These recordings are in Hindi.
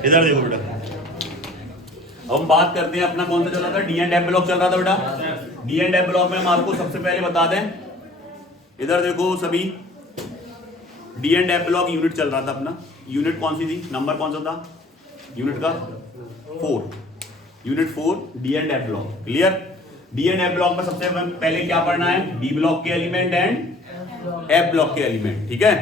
इधर देखो बेटा, अब हम बात करते हैं अपना कौन सा चल रहा था, डी एंड एफ ब्लॉक चल रहा था बेटा। डी एंड एफ ब्लॉक में हम आपको सबसे पहले बता दें, इधर देखो सभी, D and F block unit चल रहा था अपना। यूनिट कौन सी थी, नंबर कौन सा था यूनिट का, 4, unit 4 D and F block. Clear. D and F block में सबसे पहले क्या पढ़ना है, डी ब्लॉक के एलिमेंट एंड एफ ब्लॉक के एलिमेंट। ठीक है।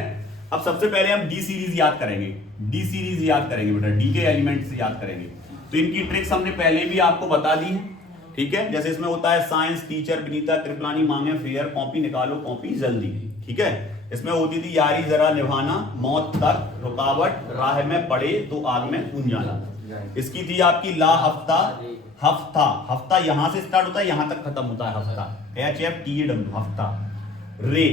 अब सबसे पहले हम डी सीरीज याद करेंगे, डी सीरीज याद करेंगे बेटा, डी के एलिमेंट्स याद करेंगे। तो इनकी ट्रिक्स हमने पहले भी आपको बता दी है। ठीक है। जैसे इसमें होता है साइंस टीचर विनीता कृपलानी मांगे फेयर, कॉपी निकालो कॉपी जल्दी। ठीक है। इसमें होती थी यारी जरा निभाना, मौत तक रुकावट, राह में पड़े तो आग में कूद जाना। इसकी थी आपकी ला हफ्ता, हफ्ता, हफ्ता यहां से स्टार्ट होता है यहां तक खत्म होता है हफ्ता, HFTAW हफ्ता। रे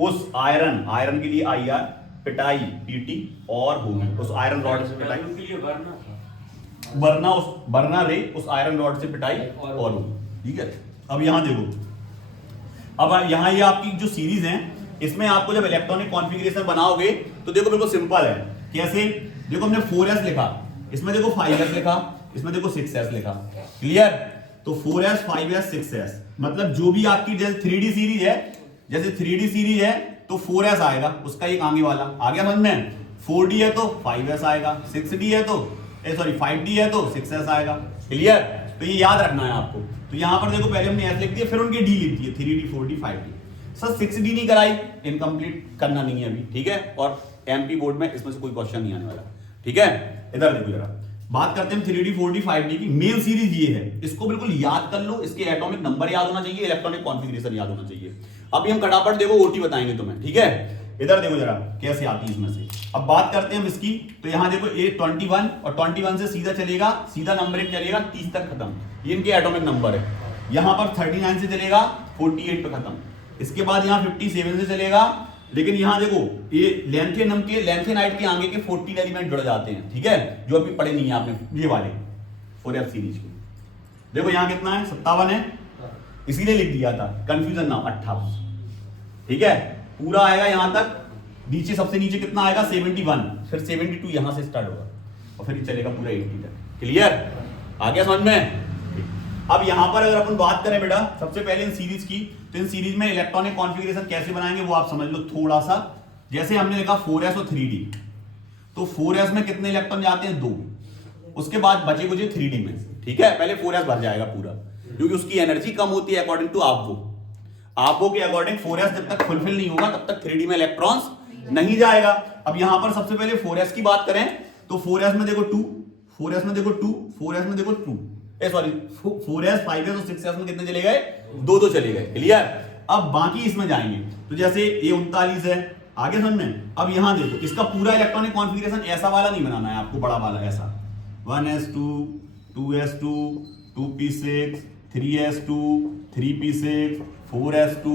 उस आयरन, आयरन के लिए IR, पिटाई PT और होगी उस आयरन रॉड से पिटाई, बरना, उस बरना रे उस आयरन रॉड से पिटाई और होगी। ठीक है। अब यहां देखो, अब यहां ये आपकी जो सीरीज है, इसमें आपको जब इलेक्ट्रॉनिक कॉन्फ़िगरेशन बनाओगे तो देखो बिल्कुल सिंपल है। कैसे, देखो हमने 4s लिखा, इसमें देखो 5s लिखा, इसमें देखो 6s लिखा। क्लियर। तो 4s 5s 6s मतलब जो भी आपकी जैसे 3D सीरीज है, जैसे 3D सीरीज है तो 4s आएगा, उसका एक आगे वाला आ गया समझ में। 4D है तो 5s आएगा, 6D है तो 5D है तो 6s आएगा। क्लियर। तो ये याद रखना है आपको। तो यहां पर देखो पहले हमने s लिख दिया, फिर उनके D लिख दिए, 3D 4D 5D। Sir 6D नहीं कराई, इनकम्प्लीट करना नहीं है अभी। ठीक है। और MP बोर्ड में इसमें से कोई क्वेश्चन नहीं आने वाला। ठीक है। इधर देखो जरा, बात करते हैं 3D 4D 5D की। मेन सीरीज ये है, इसको बिल्कुल याद कर लो, इसके एटॉमिक नंबर याद होना चाहिए, इलेक्ट्रॉनिक कॉन्फ़िगरेशन याद होना चाहिए। अभी हम फटाफट देखो OT बताएंगे तुम्हें। ठीक है। इधर देखो जरा कैसे आती है इसमें से। अब बात करते हैं हम इसकी, तो यहां देखो ये 21 और 21 से सीधा चलेगा, सीधा नंबरिंग चलेगा 30 तक खत्म, ये इनके एटॉमिक नंबर है। यहां पर 39 से चलेगा 48 पे खत्म। इसके बाद यहां 57 से चलेगा, लेकिन यहां देखो ये लेंथेनम के, लेंथेनाइट के आगे के 14 एलिमेंट जुड़ जाते हैं। ठीक है। जो अभी पढ़े नहीं है आपने, ये वाले 4F सीरीज के। देखो यहां कितना है, 57 है, इसीलिए लिख दिया था, कंफ्यूजन ना, 28। ठीक है। पूरा आएगा यहां तक, नीचे सबसे नीचे कितना आएगा 71, फिर 72 यहां से स्टार्ट होगा और फिर चलेगा पूरा 80 तक। क्लियर। आ गया समझ में। अब यहां पर अगर अपन बात करें बेटा सबसे पहले इन सीरीज की, तो इन सीरीज में इलेक्ट्रॉनिक कॉन्फ़िगरेशन कैसे बनाएंगे वो आप समझ लो थोड़ा सा। जैसे हमने लिखा 4s और 3D, तो 4s में कितने इलेक्ट्रॉन जाते हैं, 2, उसके बाद बचे कुछ 3D में। ठीक है। पहले 4s भर जाएगा पूरा, क्योंकि उसकी एनर्जी कम होती है अकॉर्डिंग टू आपको के अकॉर्डिंग 4s जब तक फुलफिल नहीं होगा तब तक 3D में इलेक्ट्रॉन्स नहीं जाएगा। अब यहां पर सबसे पहले 4s की बात करें तो 4s में देखो 2, 4s में देखो 2, 4s में देखो 2, 4s 5s और 6s में कितने चले गए, 2 चले गए। क्लियर। अब बाकी इसमें जाएंगे, तो जैसे ये 39 है, आगे समझ में। अब यहां देखो इसका पूरा इलेक्ट्रॉनिक कॉन्फ़िगरेशन ऐसा वाला नहीं बनाना है आपको, बड़ा वाला ऐसा 1s2 2s2 2p6 3s2 3p6 4s2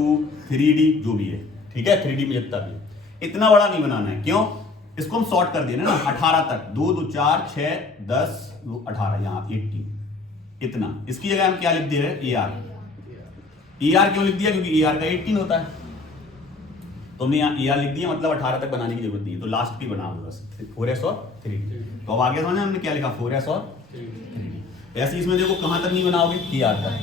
3d जो भी है। ठीक है। 3d में जितना भी, इतना बड़ा नहीं बनाना है। क्यों, इसको हम शॉर्ट कर देना ना 18 तक, 2 2 4 6 10 18, यहां 80 इतना। इसकी जगह हम क्या लिख दे रहे हैं, AR क्यों लिख दिया, क्योंकि AR का 18 होता है, तो हमने यहाँ AR लिख दिया, मतलब 18 तक बनाने की जरूरत नहीं है, तो लास्ट की बना दो बस 4s और 3d। तो अब आगे समझे हमने क्या लिखा, 4s और 3d। ऐसे इसमें देखो कहां तक नहीं बनाओगे, KR तक,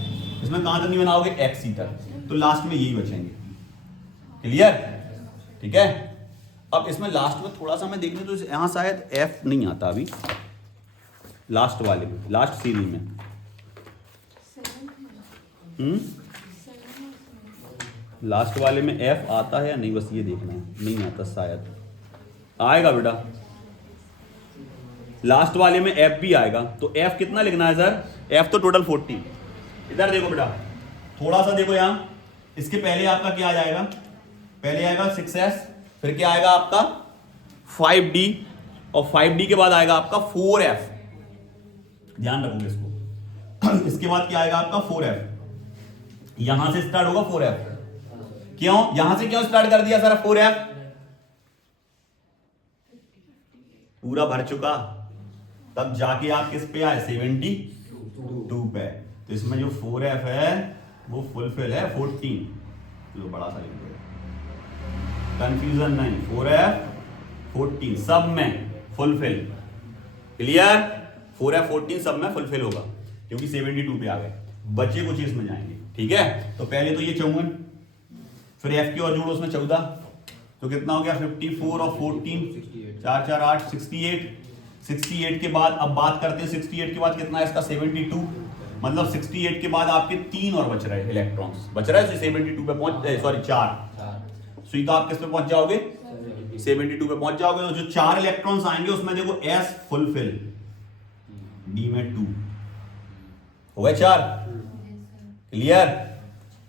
इसमें कहां तक नहीं बनाओगे, XC तक, तो लास्ट में यही बचेंगे। क्लियर। ठीक है। अब इसमें लास्ट में थोड़ा सा मैं देख लूं तो यहां शायद F नहीं आता अभी, लास्ट वाले में, लास्ट सीरीज में। लास्ट वाले में F आता है या नहीं, बस ये देखना है, नहीं आता शायद, आएगा बेटा लास्ट वाले में F भी आएगा। तो F कितना लिखना है सर, F तो टोटल 40। इधर देखो बेटा थोड़ा सा देखो यहां, इसके पहले आपका क्या आ जाएगा, पहले आएगा 6s, फिर क्या आएगा आपका 5D, और 5D के बाद आएगा आपका 4F, ध्यान रखोगे इसको। इसके बाद क्या आएगा आपका 4F, यहां से स्टार्ट होगा 4F। क्यों, यहां से क्यों स्टार्ट कर दिया सर 4F, पूरा भर चुका, तब जाके आप किस पे आए 72 पे। तो इसमें जो 4F है वो फुलफिल है 14, लो बड़ा सा लिख दो, कंफ्यूजन नहीं, 4F 14 सब में फुलफिल। क्लियर? 4f14 सब में फुलफिल होगा क्योंकि 72 पे आ गए, बचे कुछ इसमें जाएंगे। ठीक है, तो पहले तो ये 54, फिर f की और जोड़ो उसमें 14, तो कितना हो गया 54 और 14 4 4 8 68। 68 के बाद अब बात करते हैं 68 के बाद कितना है इसका 72, मतलब 68 के बाद आपके 3 और बच रहे इलेक्ट्रॉन्स, बच रहा है 72 पे पहुंच, सॉरी 4, तो आप किस पे पहुंच जाओगे 72 पे पहुंच जाओगे। तो जो 4 इलेक्ट्रॉन्स आएंगे उसमें देखो s फुलफिल, d में 2 हो गए 4। क्लियर?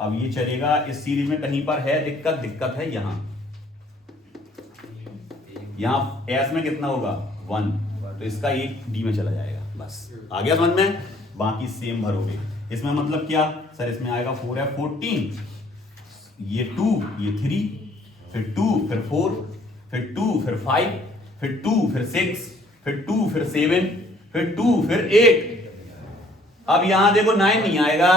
अब ये चलेगा इस सीरीज में कहीं पर है दिक्कत है यहां s में कितना होगा 1, तो इसका एक d में चला जाएगा, बस आ गया समझ में। बाकी सेम भरोगे, इसमें मतलब क्या सर, इसमें आएगा 4f14, ये 2 ये 3, फिर 2 फिर 4, फिर 2 फिर 5, फिर 2 फिर 6, फिर 2 फिर 7, फिर 2 फिर 8। अब यहां देखो 9 नहीं आएगा,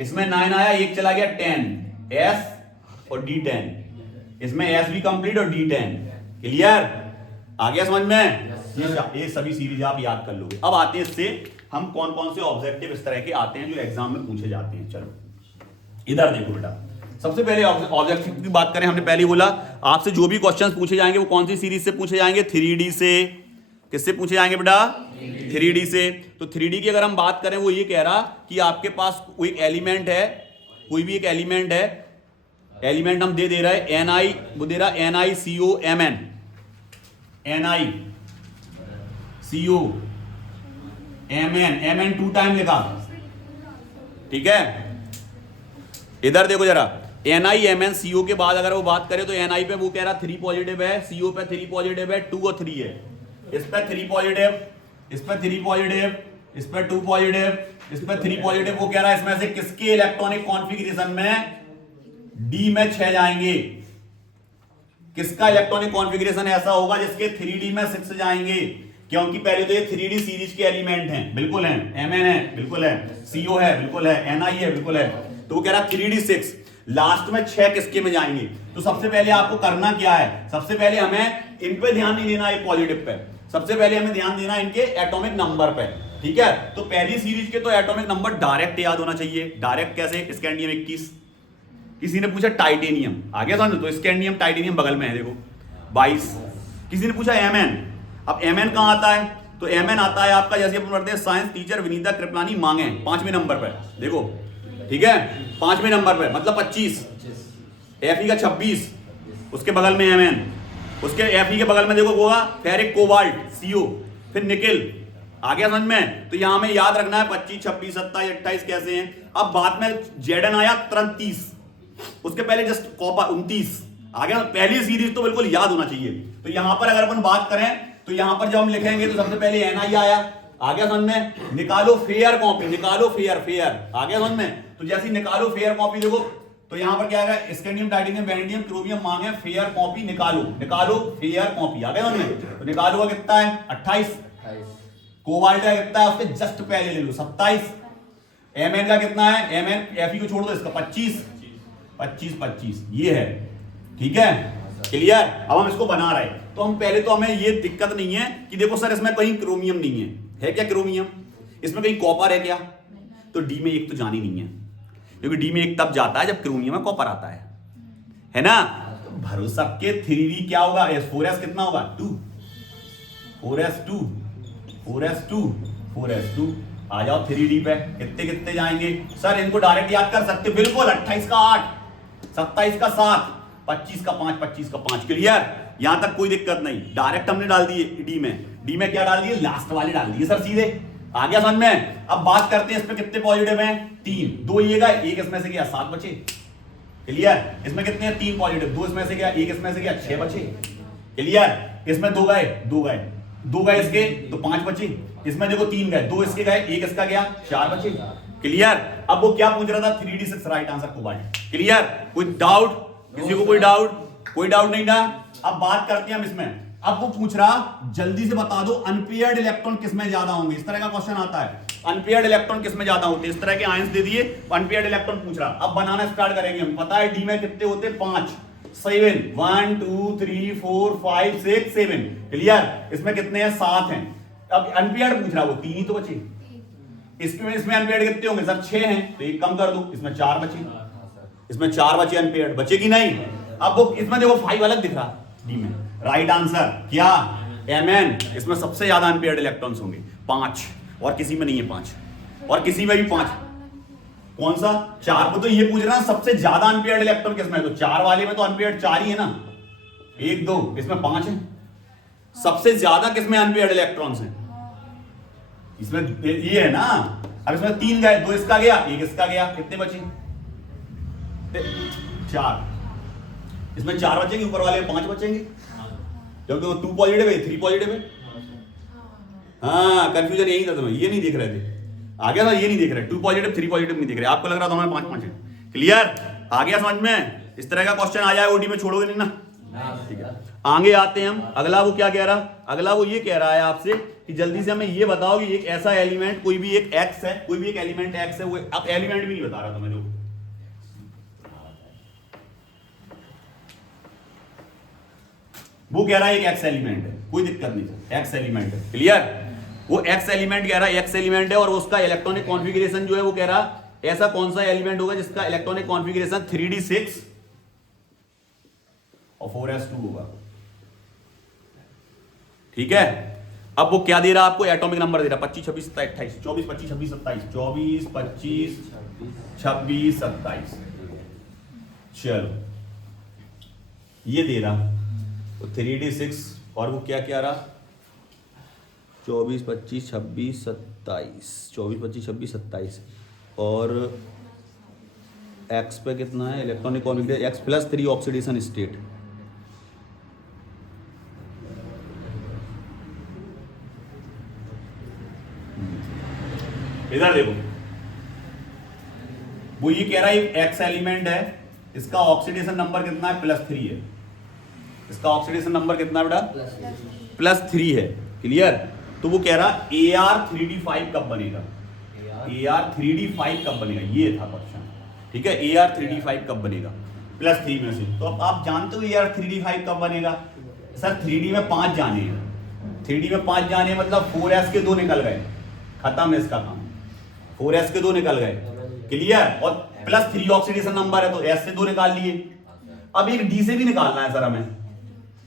इसमें 9 आया, एक चला गया 10, s और d10, इसमें s भी कंप्लीट और d10। क्लियर? आ गया समझ में? ये सभी सीरीज आप याद कर लोगे। अब आते हैं इससे हम कौन कौन से ऑब्जेक्टिव इस तरह के आते हैं जो एग्जाम में पूछे जाते हैं। चलो इधर देखो बेटा, सबसे पहले ऑब्जेक्टिव की बात करें, हमने पहले बोला आपसे जो भी क्वेश्चंस पूछे जाएंगे वो कौन सी सीरीज से पूछे जाएंगे, 3D से। किससे पूछे जाएंगे बेटा? 3D से। तो 3D की अगर हम बात करें, वो ये कह रहा कि आपके पास कोई एलिमेंट है, कोई भी एक एलिमेंट है, एलिमेंट हम दे रहा है Ni, वो दे रहा है NiCOMn, NiCOMn 2 टाइम लिखा। ठीक है, इधर देखो जरा, NiMnCO के बाद अगर वो बात करें तो Ni पे वो कह रहा 3 पॉजिटिव है, CO पे 3 पॉजिटिव है, 2 और 3 है, इस पे 3 पॉजिटिव, इस पे 3 पॉजिटिव, इस पे 2 पॉजिटिव, इस पे 3 पॉजिटिव। वो कह रहा है इसमें से किसके इलेक्ट्रॉनिक कॉन्फ़िगरेशन में D में 6 जाएंगे, किसका इलेक्ट्रॉनिक कॉन्फ़िगरेशन ऐसा होगा जिसके 3D में 6 जाएंगे, क्योंकि पहले तो ये 3D सीरीज के एलिमेंट हैं, बिल्कुल है, Mn है बिल्कुल है, CO है बिल्कुल है, Ni है बिल्कुल है, तो वो कह रहा 3D 6, लास्ट में 6 किसके में जाएंगे। तो सबसे पहले आपको करना क्या है, सबसे पहले हमें इन पे ध्यान नहीं देना है पॉजिटिव पे, सबसे पहले हमें ध्यान देना इनके एटॉमिक नंबर पे। ठीक है, तो पहली सीरीज के तो एटॉमिक नंबर डायरेक्ट याद होना चाहिए। डायरेक्ट कैसे? स्कैंडियम 21, किसी ने पूछा टाइटेनियम, आ गया समझ, तो स्कैंडियम टाइटेनियम बगल में है देखो 22। किसी ने पूछा Mn, अब Mn कहां आता है, तो Mn आता है आपका, जैसे अपन पढ़ते हैं साइंस टीचर विनीता कृपलानी मांगे 5वें नंबर पर, देखो ठीक है 5वें नंबर पर, मतलब 25, Fe का 26, उसके बगल में Mn, उसके Fe के बगल में देखो होगा फेरिक कोबाल्ट CO, फिर निकिल। आ गया समझ में? तो यहां में याद रखना है 25 26 27 28 कैसे हैं। अब बाद में Zn आया 33, उसके पहले जस्ट कॉपर 29। आ गया, पहली सीरीज तो बिल्कुल याद होना चाहिए। तो यहां पर अगर अपन बात करें तो यहां पर जब हम लिखेंगे तो सबसे पहले Ni आया, आ गया समझ में? निकालो फेयर कॉपी, निकालो फेयर, आ गया समझ में? तो जैसे निकालो फेयर कॉपी देखो, तो यहां पर क्या है, स्कैंडियम टाइटेनियम वैनेडियम क्रोमियम मांगे फेयर कॉपी, निकालो फेयर कॉपी। आ गया समझ में? तो निकालो का कितना है 28, कोबाल्ट का कितना है उसके जस्ट पहले ले लो 27, Mn का कितना है, Mn Fe को छोड़ दो, इसका 25 ये है। ठीक है, क्लियर? अब हम इसको बना रहे हैं, तो हम पहले तो हमें ये दिक्कत नहीं है कि देखो सर इसमें कहीं क्रोमियम नहीं है क्या क्रोमियम, इसमें कहीं कॉपर है क्या, तो D में 1 तो जानी नहीं है, क्योंकि D में 1 तब जाता है जब क्रोमियम में कॉपर आता है ना। तो भरोसा के 3D क्या होगा, 4s कितना होगा 2, 4s2 आ जाओ 3D पे, कितने जाएंगे सर, इनको डायरेक्ट याद कर सकते बिल्कुल, 28 का 8, 27 का 7, 25 का 5, 25 का 5। क्लियर? यहां तक कोई दिक्कत नहीं, डायरेक्ट हमने डाल दिए डी में क्या डाल दिए, लास्ट वाले डाल दिए सर सीधे। आ गया समझ में? अब बात करते हैं इस पे कितने पॉजिटिव हैं, 3, 2 ये गए, 1 इसमें से गया, 7 बचे। क्लियर? इसमें कितने हैं, 3 पॉजिटिव, 2 इसमें से गया, 1 इसमें से गया, 6 बचे। क्लियर? इसमें 2 गए इसके, तो 5 बचे। इसमें देखो 3 गए, 2 इसके गए, 1 इसका गया, 4 बचे। क्लियर? अब वो क्या पूछ रहा था, 3D6 right answer cobalt. Clear? कोई डाउट किसी को? कोई डाउट नहीं ना। अब बात करते हैं हम इसमें, अब वो पूछ रहा जल्दी से बता दो अनपेयर्ड इलेक्ट्रॉन किसमें ज्यादा होंगे, इस तरह का क्वेश्चन आता है, अनपेयर्ड इलेक्ट्रॉन किसमें ज्यादा होते हैं, इस तरह के आयंस दे दिए, अनपेयर्ड इलेक्ट्रॉन पूछ रहा। अब बनाना स्टार्ट करेंगे हम, पता है डी में कितने होते हैं 5, 7, 1 2 3 4 5 6 7। क्लियर? इसमें कितने हैं? 7 हैं। अब अनपेयर्ड पूछ रहा है, वो 3 ही तो बचे। इसमें अनपेयर्ड कितने होंगे सर? 6 हैं, तो एक कम कर दो, इसमें 4 बचे। इसमें 4 बचे अनपेयर्ड, बचे कि नहीं? अब वो इसमें देखो 5 अलग दिख रहा डी में। राइट आंसर क्या? Mn। इसमें सबसे ज्यादा अनपेयर्ड इलेक्ट्रॉन्स होंगे 5, और किसी में नहीं है 5, और किसी में भी 5। कौन सा? 4 को तो ये पूछ रहा है सबसे ज्यादा अनपेयर्ड इलेक्ट्रॉन किसमें है, तो 4 वाले में तो अनपेयर्ड 4 ही है ना, 1 2, इसमें 5 है। सबसे ज्यादा किसमें अनपेयर्ड इलेक्ट्रॉन्स हैं? इसमें ये है ना। अब इसमें 3 गए, 2 इसका गया, 1 इसका गया, कितने बचे? 4। इसमें 4 बचेंगे, ऊपर वाले में 5 बचेंगे, क्योंकि वो 2 पॉजिटिव है, 3 पॉजिटिव है। हाँ, कंफ्यूजन यही था तुम्हें, ये नहीं देख रहे थे। आ गया ना? ये नहीं देख रहे, 2 पॉजिटिव 3 पॉजिटिव नहीं देख रहे, आपको लग रहा था हमें 5 है। क्लियर? आ गया समझ में? इस तरह का क्वेश्चन आ जाए ओडी में, छोड़ोगे नहीं ना? ठीक है, आगे आते हैं हम। अगला वो क्या कह रहा? अगला वो ये कह रहा है आपसे कि जल्दी से हमें ये बताओ कि एक ऐसा एलिमेंट, कोई भी एक एक्स है, कोई भी एक एलिमेंट एक्स है, वो अब एलिमेंट भी नहीं बता रहा तुम्हें, जो वो कह रहा है एक एक्स एलिमेंट है, कोई दिक्कत नहीं सर, एक्स एलिमेंट है। क्लियर? वो एक्स एलिमेंट कह रहा है, एक्स एलिमेंट है, और उसका इलेक्ट्रॉनिक कॉन्फ़िगरेशन जो है वो कह रहा ऐसा कौन सा एलिमेंट होगा जिसका इलेक्ट्रॉनिक कॉन्फ़िगरेशन 3d6 और 4s2 होगा। ठीक है? अब वो क्या दे रहा आपको? एटॉमिक नंबर दे रहा 25 26 27 28 24 25 26 27 24 25 26 27। चलो, ये दे रहा तो 3d6, और वो क्या क्या रहा? 24 25 26 27, 24 25 26 27, और एक्स पे कितना है electronic configuration? X plus 3 oxidation state. इधर देखो, वो ये कह रहा है एक्स एलिमेंट है, इसका ऑक्सीडेशन नंबर कितना है? +3 है। इसका ऑक्सीडेशन नंबर कितना बेटा? +3 है। क्लियर? तो वो कह रहा AR3D5 कब बनेगा? AR3D5 कब बनेगा, ये था क्वेश्चन। ठीक है, AR3D5 कब बनेगा? +3 में से। तो अब आप जानते हो AR3D5 कब बनेगा? सर 3D में 5 जाने हैं, 3D में 5 जाने हैं, मतलब 4s के 2 निकल गए, खत्म है इसका काम। 4s के 2 निकल गए। क्लियर? और +3 ऑक्सीडेशन नंबर है, तो s से 2 निकाल लिए। अब एक d से भी निकालना है सर हमें,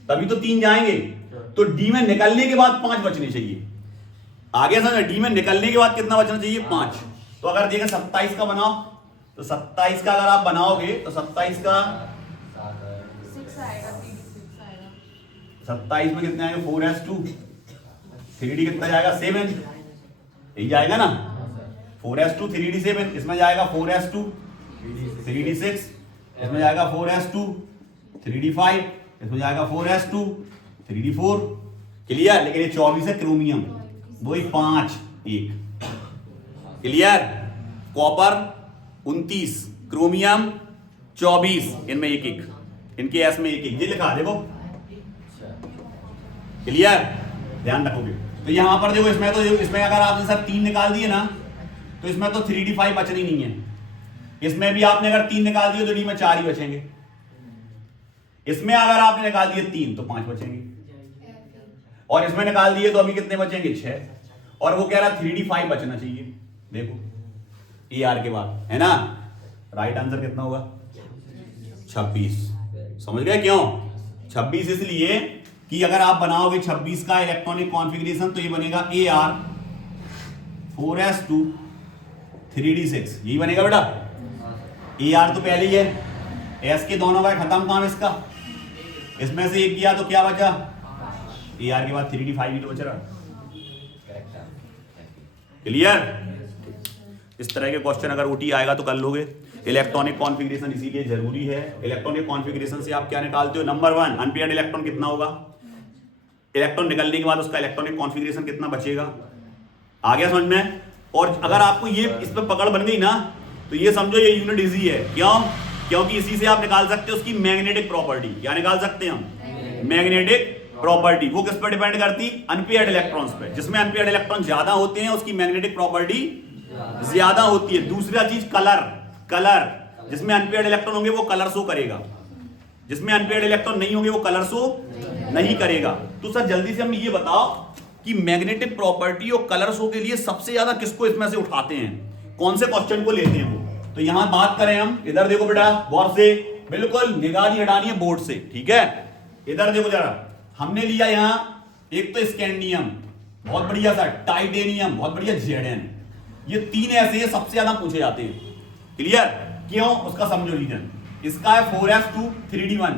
तभी तो 3 जाएंगे। तो d में निकलने के बाद 5 बचने चाहिए। आगे समझ, d में निकलने के बाद कितना बचना चाहिए? 5। तो अगर देखें 27 का बनाओ, तो 27 का अगर आप बनाओगे तो 27 का 27 में कितने आएंगे? 4s2, 3d कितना जाएगा? 7, यही जाएगा ना। 4s2 3d7, इसमें जाएगा 4s2 3d6, इसमें जाएगा 4s2 3d5, इसमें जाएगा 4s2 3d4। क्लियर? लेकिन ये 24 है क्रोमियम, वही 5 1। क्लियर? कॉपर 29, क्रोमियम 24, इनमें 1 1, इनके एस में 1 1, ये लिखा देखो। क्लियर? ध्यान रखोगे तो यहां पर देखो, इसमें तो इसमें अगर आपने सर 3 निकाल दिए ना, तो इसमें तो 3d5 बचनी नहीं है। इसमें भी आपने अगर 3 निकाल दिए तो d में 4 ही बचेंगे। इसमें अगर आपने निकाल दिए 3 तो 5 बचेंगे, और इसमें निकाल दिए तो अभी कितने बचेंगे? 6। और वो कह रहा 3d5 बचना चाहिए। देखो AR के बाद, है ना? राइट आंसर कितना होगा? 26। समझ गए क्यों? 26 इसलिए कि अगर आप बनाओगे 26 का इलेक्ट्रॉनिक कॉन्फ़िगरेशन तो ये बनेगा AR 4s2 3d6, यही बनेगा बेटा। AR तो पहले ही है, S के दोनों का खत्म काम इसका, इसमें से 1 किया तो क्या बचा? AR के बाद 3d5 ही तो बच रहा। क्लियर? इस तरह के क्वेश्चन अगर OT आएगा तो कर लोगे। इलेक्ट्रॉनिक कॉन्फ़िगरेशन इसीलिए जरूरी है। इलेक्ट्रॉनिक कॉन्फ़िगरेशन से आप क्या निकालते हो? नंबर 1 अनपेयर्ड इलेक्ट्रॉन कितना होगा, इलेक्ट्रॉन निकलने के बाद उसका इलेक्ट्रॉनिक कॉन्फ़िगरेशन कितना बचेगा। आ गया समझ में? और अगर आपको ये इस पर पकड़ बन गई ना, तो ये समझो ये यूनिट इजी है। क्यों? क्योंकि इसी से आप निकाल सकते हो उसकी मैग्नेटिक प्रॉपर्टी। क्या निकाल सकते हैं हम? Magnetic property. वो किस पर डिपेंड करती? अनपेयर्ड इलेक्ट्रॉन्स पे। जिसमें अनपेयर्ड इलेक्ट्रॉन ज्यादा होते हैं उसकी मैग्नेटिक प्रॉपर्टी ज्यादा होती है। दूसरा चीज कलर, कलर जिसमें अनपेयर्ड इलेक्ट्रॉन होंगे वो कलर शो करेगा, जिसमें अनपेयर्ड इलेक्ट्रॉन नहीं होंगे वो कलर शो नहीं करेगा। तो सर जल्दी से हमें ये बताओ कि मैग्नेटिक प्रॉपर्टी और कलर शो के लिए सबसे ज्यादा किसको इसमें से उठाते हैं, कौन से क्वेश्चन को लेते हैं वो। तो यहां बात करें हम, इधर देखो बेटा गौर से, बिल्कुल निगाह नहीं हटानी है बोर्ड से, ठीक है। इधर देखो जरा, हमने लिया यहां एक तो स्कैंडियम बहुत बढ़िया सा, टाइटेनियम बहुत बढ़िया, जेडन, ये तीन ऐसे सबसे ज्यादा पूछे जाते हैं। क्लियर? क्यों? उसका समझो रीजन। इसका है 4s2 3d1,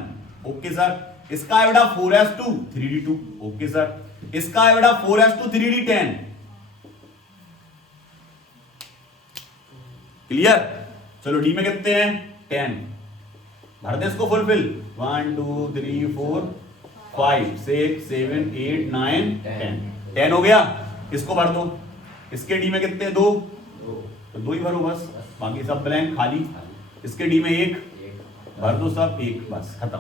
ओके सर। इसका है बेटा 4s2 3d2, ओके सर। इसका है बेटा 4s2 3d10, क्लियर। चलो डी में कितने हैं? 10। भर दे इसको फुलफिल, 1 2 3 4 5 6 7 8 9 10, 10 हो गया। इसको भर दो, इसके डी में कितने? 2, तो 2 ही भरो बस, बाकी सब ब्लैंक खाली। इसके डी में 1 भर दो, सब 1, बस खत्म।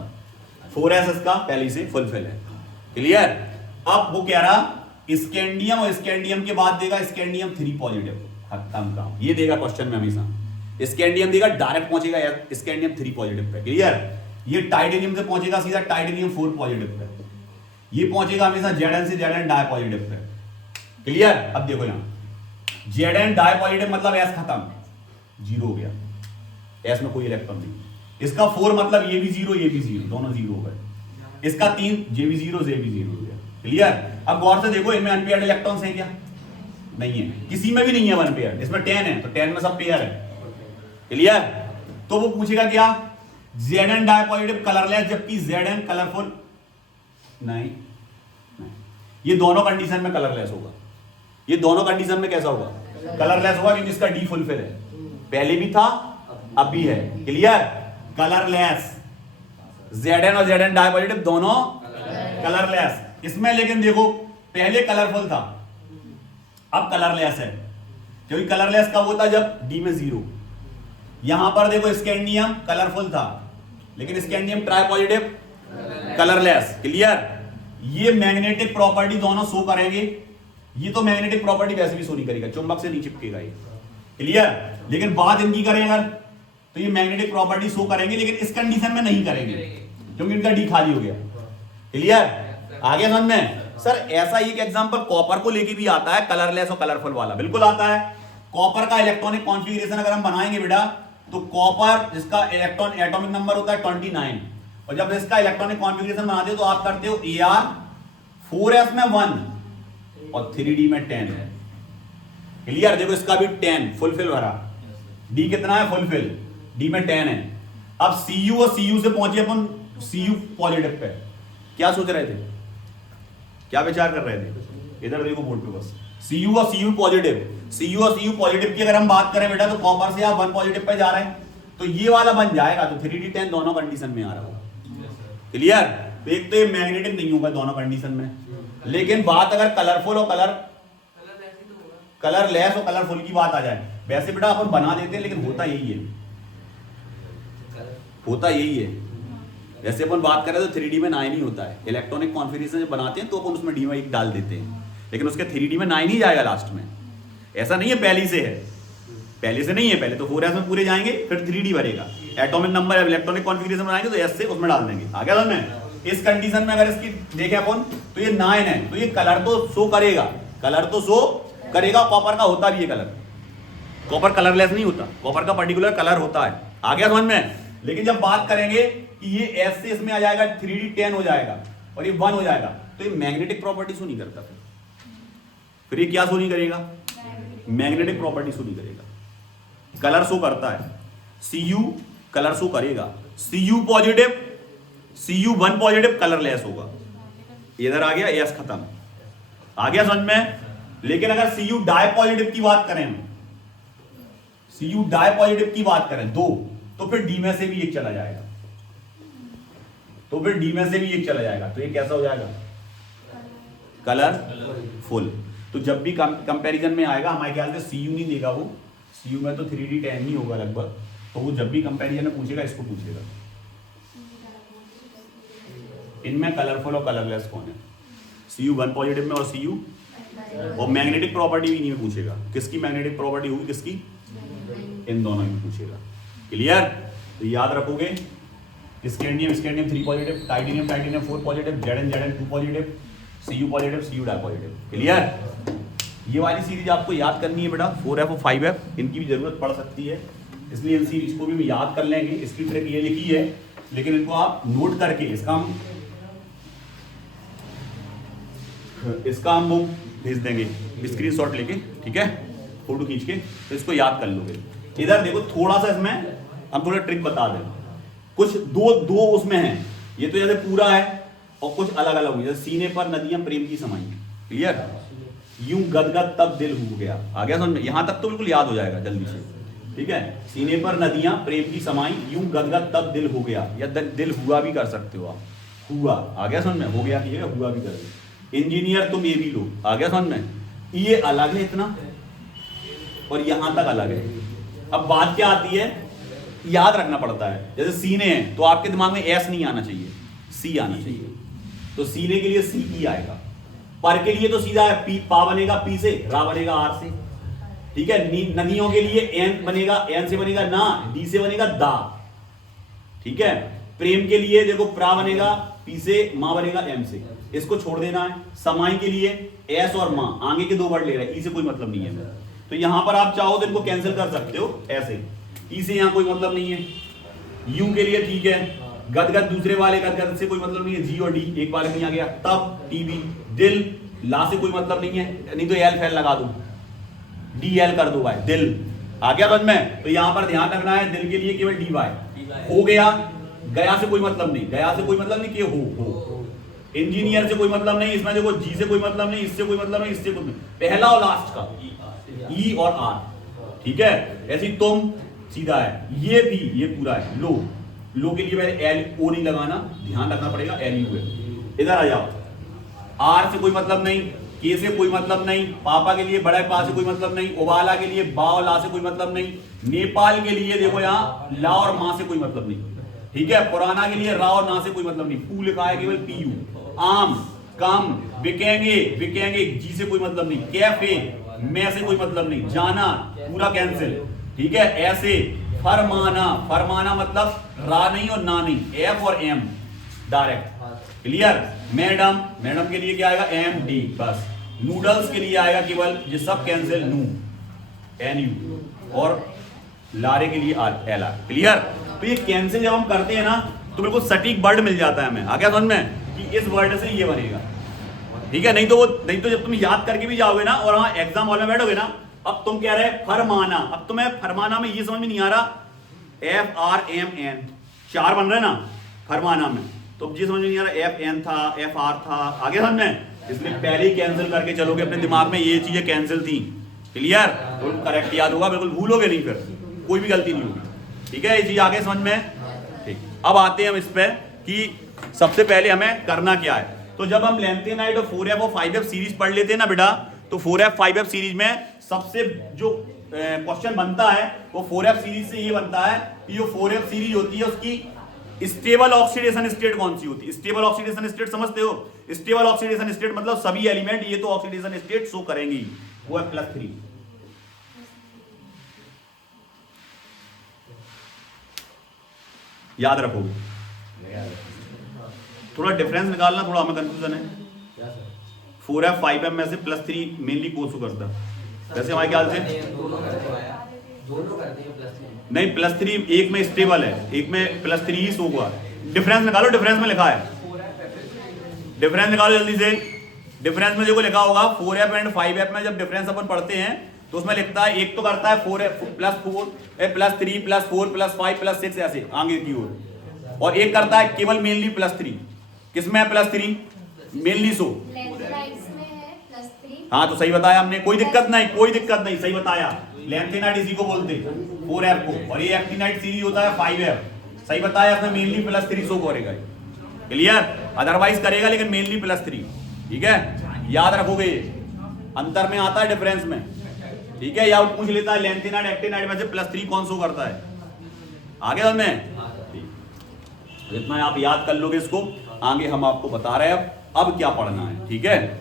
4s इसका पहले से फुलफिल है, क्लियर। अब वो कह रहा स्कैंडियम, और स्कैंडियम के बाद देगा स्कैंडियम 3 पॉजिटिव, खत्म काम। ये देगा क्वेश्चन में हमेशा, स्कैंडियम देगा डायरेक्ट पहुंचेगा स्कैंडियम 3 पॉजिटिव पे, क्लियर। ये टाइटेनियम से पहुंचेगा सीधा टाइटेनियम 4 पॉजिटिव पे, ये पहुंचेगा हमेशा जेडन से Jadon die positive pay, clear. अब देखो यहां जेडन डाई पॉजिटिव मतलब एस खत्म, 0 हो गया, एस में कोई इलेक्ट्रॉन नहीं। इसका 4 मतलब ये भी 0 ये भी 0, दोनों 0 हो गए। इसका 3 जे भी 0 जे भी 0 हो गया, क्लियर। अब गौर से देखो, इनमें अनपेयर्ड इलेक्ट्रॉन्स हैं क्या? नहीं है, किसी में भी नहीं है अनपेयर्ड। इसमें 10 है तो 10 में सब पेयर है, क्लियर। तो वो पूछेगा क्या? Zn डाई पॉजिटिव कलरलेस जबकि Zn कलरफुल नहीं, ये दोनों कंडीशन में कलरलेस होगा। ये दोनों कंडीशन में कैसा होगा? कलरलेस होगा, क्योंकि इसका डी फुलफिल है, पहले भी था अब भी है, क्लियर। कलरलेस Zn और Zn डाई पॉजिटिव दोनों कलरलेस। इसमें लेकिन देखो पहले कलरफुल था, अब कलरलेस है, क्योंकि कलरलेस कब होता? जब डी में 0। यहां पर देखो स्कैंडियम कलरफुल था, लेकिन scandium try positive colourless, clear. ये मैग्नेटिक प्रॉपर्टी दोनों शो करेंगे, ये तो मैग्नेटिक प्रॉपर्टी वैसे भी शो नहीं करेगा, चुंबक से नहीं चिपकेगा ये, क्लियर। लेकिन बात इनकी करें अगर, तो ये मैग्नेटिक प्रॉपर्टी शो करेंगे, लेकिन इस कंडीशन में नहीं करेंगे, क्योंकि इनका डी खाली हो गया, क्लियर। आगे समझ में? सर ऐसा ही एक एग्जांपल कॉपर को लेके भी आता है, कलरलेस और कलरफुल वाला, बिल्कुल आता है। कॉपर का इलेक्ट्रॉनिक कॉन्फ़िगरेशन अगर हम बनाएंगे बेटा, तो कॉपर जिसका इलेक्ट्रॉन एटॉमिक नंबर होता है 29, और जब इसका इलेक्ट्रॉनिक कॉन्फ़िगरेशन बनाते हो तो आप करते हो Ar 4s में 1 और 3d में 10, क्लियर। देखो इसका भी 10 फुलफिल भरा, डी कितना है? फुलफिल, डी में 10 है। अब Cu और Cu से पहुंचे अपन Cu पॉजिटिव पे, क्या सोच रहे थे, क्या विचार कर रहे थे? इधर देखो बोर्ड पे बस, Cu और Cu पॉजिटिव, Cu और Cu पॉजिटिव की अगर हम बात करें बेटा, तो कॉपर से आप 1 पॉजिटिव पे जा रहे हैं, तो ये वाला बन जाएगा, तो 3d10 दोनों कंडीशन में आ रहा होगा, क्लियर। तो एक तो ये मैग्नेटिक नहीं होगा दोनों कंडीशन में, लेकिन बात अगर कलरफुल और कलरलेस और कलरफुल की बात आ जाए, वैसे बेटा अपन बना देते हैं, लेकिन होता यही है, होता यही है। जैसे अपन बात करें तो 3D में 9 ही होता है, इलेक्ट्रॉनिक कॉन्फ़िगरेशन जब बनाते हैं तो अपन उसमें डी में 1 डाल देते हैं, लेकिन उसके 3D में 9 ही जाएगा लास्ट में। ऐसा नहीं है पहले से है, पहले से नहीं है, पहले तो 4s में पूरे जाएंगे, फिर 3D भरेगा, एटॉमिक नंबर इलेक्ट्रॉनिक कॉन्फ़िगरेशन बनाएंगे तो s से उसमें डाल देंगे। आगे समझ में? इस कंडीशन में अगर इसकी देखें अपन, तो ये 9 है, तो ये कलर तो शो करेगा, कलर तो शो करेगा। कॉपर का होता भी है कलर, कॉपर कलरलेस नहीं होता, कॉपर का पर्टिकुलर कलर होता है, आगे समझ में। लेकिन जब बात करेंगे कि ये S से इसमें आ जाएगा 3d10 हो जाएगा और ये 1 हो जाएगा, तो ये मैग्नेटिक प्रॉपर्टी शो नहीं करता, फिर ये क्या शो नहीं करेगा? मैग्नेटिक प्रॉपर्टी शो नहीं करेगा, कलर शो करता है। Cu कलर शो करेगा, Cu positive, Cu1 positive colourless होगा, इधर आ गया S खत्म, आ गया समझ में। लेकिन अगर Cu डाई पॉजिटिव की बात करें, Cu डाई पॉजिटिव की बात करें 2, तो फिर डी में से भी 1 चला जाएगा, तो फिर डी में से भी 1 चला जाएगा, तो ये कैसा हो जाएगा? कलरफुल। तो जब भी कंपैरिजन में आएगा, हमारे ख्याल से Cu नहीं देगा वो, Cu में तो 3d10 ही होगा लगभग, तो वो जब भी कंपैरिजन में पूछेगा इसको पूछेगा इनमें कलरफुल और कलरलेस कौन है, Cu1 पॉजिटिव में और Cu, और मैग्नेटिक प्रॉपर्टी भी नहीं पूछेगा, किसकी मैग्नेटिक प्रॉपर्टी होगी, किसकी, इन दोनों में पूछेगा, क्लियर। तो याद रखोगे scandium 3 positive, titanium 4 positive, Zn 2 positive, Cu positive, Cu di positive. Clear? ये वाली सीरीज आपको याद करनी है बेटा, 4f और 5f, इनकी भी जरूरत पड़ सकती है, इसलिए इन सीरीज को भी याद कर लेंगे। इसकी ट्रिक ये लिखी है, लेकिन इनको आप नोट करके इसका हम वो भेज देंगे स्क्रीनशॉट लेके, ठीक है, फोटो खींच के, तो इसको याद कर लोगे। इधर देखो थोड़ा सा इसमें हम थोड़ा ट्रिक बता दें, कुछ दो उसमें है, ये तो जैसे पूरा है और कुछ अलग अलग हुई, जैसे सीने पर नदियां प्रेम की समाई। क्लियर? यूं गदगद तब दिल हो गया, आ गया समझ में? यहां तक तो बिल्कुल याद हो जाएगा जल्दी से, ठीक है। सीने पर नदियां प्रेम की समाई, यूं गदगद तब दिल हो गया, या दिल हुआ भी कर सकते हो आप, हुआ, आ गया समझ में? हो गया की जगह हुआ भी कर। इंजीनियर तुम ये भी लो, आ गया समझ में? ये अलग है इतना और यहां तक अलग है। अब बात क्या आती है, याद रखना पड़ता है। जैसे सीने हैं तो आपके दिमाग में एस नहीं आना चाहिए, सी आना चाहिए, तो सीने के लिए सी ई आएगा। पर के लिए तो सीधा है, पी पा बनेगा पी से, रा बनेगा आर से, ठीक है। नदियों के लिए एन बनेगा, एन से बनेगा ना, डी से बनेगा दा, ठीक है। प्रेम के लिए देखो प्रा बनेगा पी से, मां बनेगा एम से, इसको छोड़ देना है। समाई के लिए एस और मां, आगे के दो वर्ड ले रहे हैं, ई से कोई मतलब नहीं है, तो यहां पर आप चाहो तो इनको कैंसिल कर सकते हो ऐसे, ई से यहां कोई मतलब नहीं है। यू के लिए ठीक है, गदगद दूसरे वाले गदगद से कोई मतलब नहीं है, जी और डी एक बार नहीं आ गया, तब टीबी। दिल ला से कोई मतलब नहीं है, नहीं तो एल फैल लगा दो, डी एल कर दो भाई, दिल, आ गया समझ में? तो यहां पर ध्यान रखना है, दिल के लिए केवल डी वाई। हो गया, गया से कोई मतलब नहीं, गया से कोई मतलब नहीं कि हो। इंजीनियर से कोई मतलब नहीं, इसमें देखो जी से कोई मतलब नहीं, इससे कोई मतलब नहीं, इससे कोई नहीं, पहला और लास्ट का ई और आर, ठीक है। ऐसी तुम सीधा है, ये भी ये पूरा है। लो के लिए पहले एल ओ नहीं लगाना, ध्यान रखना पड़ेगा, एल यू है। इधर आ जाओ, आर से कोई मतलब नहीं, के से कोई मतलब नहीं, पापा के लिए बड़ा पा से कोई मतलब नहीं, उबाला के लिए बा और ला से कोई मतलब नहीं, नेपाल के लिए देखो यहाँ ला और मां से कोई मतलब नहीं, ठीक है। पुराना के लिए रा और ना से कोई मतलब नहीं, पू लिखा है केवल पी यू। आम, कम, बिकेंगे जी से कोई मतलब नहीं, कैफे मैं से कोई मतलब नहीं, जाना पूरा कैंसिल, ठीक है। ऐसे फरमाना मतलब रा नहीं और ना नहीं, एफ और एम डायरेक्ट। क्लियर? मैडम के लिए क्या आएगा, एम डी बस। नूडल्स के लिए आएगा केवल, ये सब कैंसिल, नू एन यू, और लारे के लिए आर एल आर। क्लियर? तो ये कैंसिल जब हम करते हैं ना तो बिल्कुल सटीक वर्ड मिल जाता है हमें, आ गया समझ में कि इस वर्ड से ये बनेगा, ठीक है। नहीं तो जब तुम याद करके भी जाओगे ना और हाँ एग्जाम हॉल में बैठोगे ना, अब तुम कह रहे फरमाना, अब तुम्हें फरमाना में ये समझ में नहीं आ रहा, एफ आर एम एन चार बन रहे ना फरमाना में, तो ये समझ में नहीं आ रहा एफ एन था, एफ आर था, आगे समझ में, इसलिए पहले ही कैंसिल करके चलोगे, अपने दिमाग में ये चीजें कैंसिल थी। क्लियर? तो करेक्ट याद होगा, बिल्कुल भूलोगे नहीं, फिर कोई भी गलती नहीं होगी, ठीक है। ये चीज आगे समझ में, ठीक। अब आते हैं हम इस पे कि सबसे पहले हमें करना क्या है। तो जब हम लेंथेनाइड और 4f और 5f सीरीज पढ़ लेते हैं ना बेटा, तो 4f 5f सीरीज में सबसे जो क्वेश्चन बनता है वो 4f सीरीज से ये बनता है कि जो 4f सीरीज होती है उसकी स्टेबल ऑक्सीडेशन स्टेट कौन सी होती है। स्टेबल ऑक्सीडेशन स्टेट समझते हो? स्टेबल ऑक्सीडेशन स्टेट मतलब सभी एलिमेंट ये तो ऑक्सीडेशन स्टेट शो करेंगे, वो है +3। याद रखोगे, थोड़ा डिफरेंस निकालना, थोड़ा हमें कंफ्यूजन है। 4f 5f में से +3 मेनली कौन सा करता है? वैसे हमारे ख्याल से नहीं, +3 एक में स्टेबल है, एक में +3 ही शो हुआ। डिफरेंस निकालो, डिफरेंस में लिखा है, डिफरेंस निकालो जल्दी से। डिफरेंस में देखो लिखा होगा 4f एंड 5f में जब डिफरेंस अपन पढ़ते हैं तो उसमें लिखता है, एक तो करता है 4f +4 +3 +4 +5 +6 ऐसे आगे की ओर, और एक करता है केवल मेनली +3। किसमें है +3? मेनली शो, हाँ तो सही बताया हमने, कोई दिक्कत नहीं, कोई दिक्कत नहीं, सही बताया। लेंथेनाइड इसी को बोलते हैं 4f को, और ये एक्टिनाइड सीरीज होता है 5f। सही बताया आपने, मेनली +3 शो करेगा। क्लियर? अदरवाइज करेगा लेकिन मेनली +3, ठीक है। याद रखोगे, अंतर में आता है डिफरेंस में, ठीक है। या पूछ लेता है लेंथेनाइड एक्टिनाइड में से +3 कौन शो करता है, आगे हमें इतना आप याद कर लोगे इसको, आगे हम आपको बता रहे हैं अब क्या पढ़ना है, ठीक है।